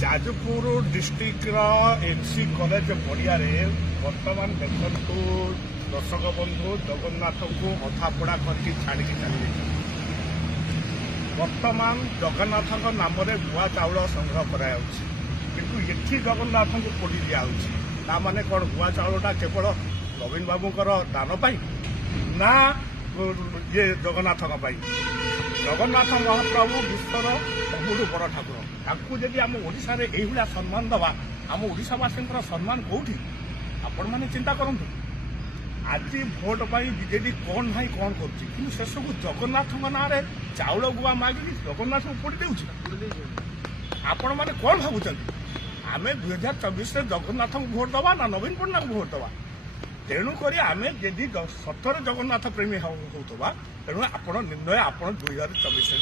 Jajpur ଡିଷ୍ଟ୍ରିକ୍ଟର NC college ପଡ଼ିଆରେ ବର୍ତ୍ତମାନ ଦେଖନ୍ତୁ ଦର୍ଶକ ବନ୍ଧୁ ଜଗନ୍ନାଥଙ୍କୁ ଅଧାପୋଡ଼ା କରିକି ଛାଡ଼ିକି ଚାଲିଯାଇଛନ୍ତି। ବର୍ତ୍ତମାନ ଜଗନ୍ନାଥଙ୍କ ନାମରେ ଗୁଆ ଚାଉଳ ସଂଗ୍ରହ କରାଯାଉଛି, କିନ୍ତୁ ଏଠି ଜଗନ୍ନାଥଙ୍କୁ ପୋଡ଼ି ଦିଆହେଉଛି। ତାମାନେ କ'ଣ ଗୁଆ ଚାଉଳଟା କେବଳ ନବୀନ ବାବୁଙ୍କର ଦାନ ପାଇଁ ନା ଇଏ ଜଗନ୍ନାଥଙ୍କ ପାଇଁ? ଜଗନ୍ନାଥ ମହାପ୍ରଭୁ ବିଶ୍ୱର ସବୁଠୁ ବଡ଼ ଠାକୁର, ତାଙ୍କୁ ଯଦି ଆମ ଓଡ଼ିଶାରେ ଏଇଭଳିଆ ସମ୍ମାନ ଦେବା, ଆମ ଓଡ଼ିଶାବାସୀଙ୍କର ସମ୍ମାନ କୋଉଠି? ଆପଣମାନେ ଚିନ୍ତା କରନ୍ତୁ। ଆଜି ଭୋଟ ପାଇଁ ବିଜେଡି କ'ଣ ନାହିଁ କ'ଣ କରୁଛି, କିନ୍ତୁ ସେସବୁ ଜଗନ୍ନାଥଙ୍କ ନାଁରେ ଚାଉଳ ଗୁଆ ମାଗିକି ଜଗନ୍ନାଥଙ୍କୁ ପୋଡ଼ି ଦେଉଛି। ଆପଣମାନେ କ'ଣ ଭାବୁଛନ୍ତି? ଆମେ 2024ରେ ଜଗନ୍ନାଥଙ୍କୁ ଭୋଟ ଦେବା ନା ନବୀନ ପଟ୍ଟନାୟକଙ୍କୁ ଭୋଟ ଦେବା? ତେଣୁକରି ଆମେ ଯଦି ସତରେ ଜଗନ୍ନାଥ ପ୍ରେମୀ ହେଉଥିବା, ତେଣୁ ଆପଣ ନିର୍ଣ୍ଣୟ ଆପଣ 2024ରେ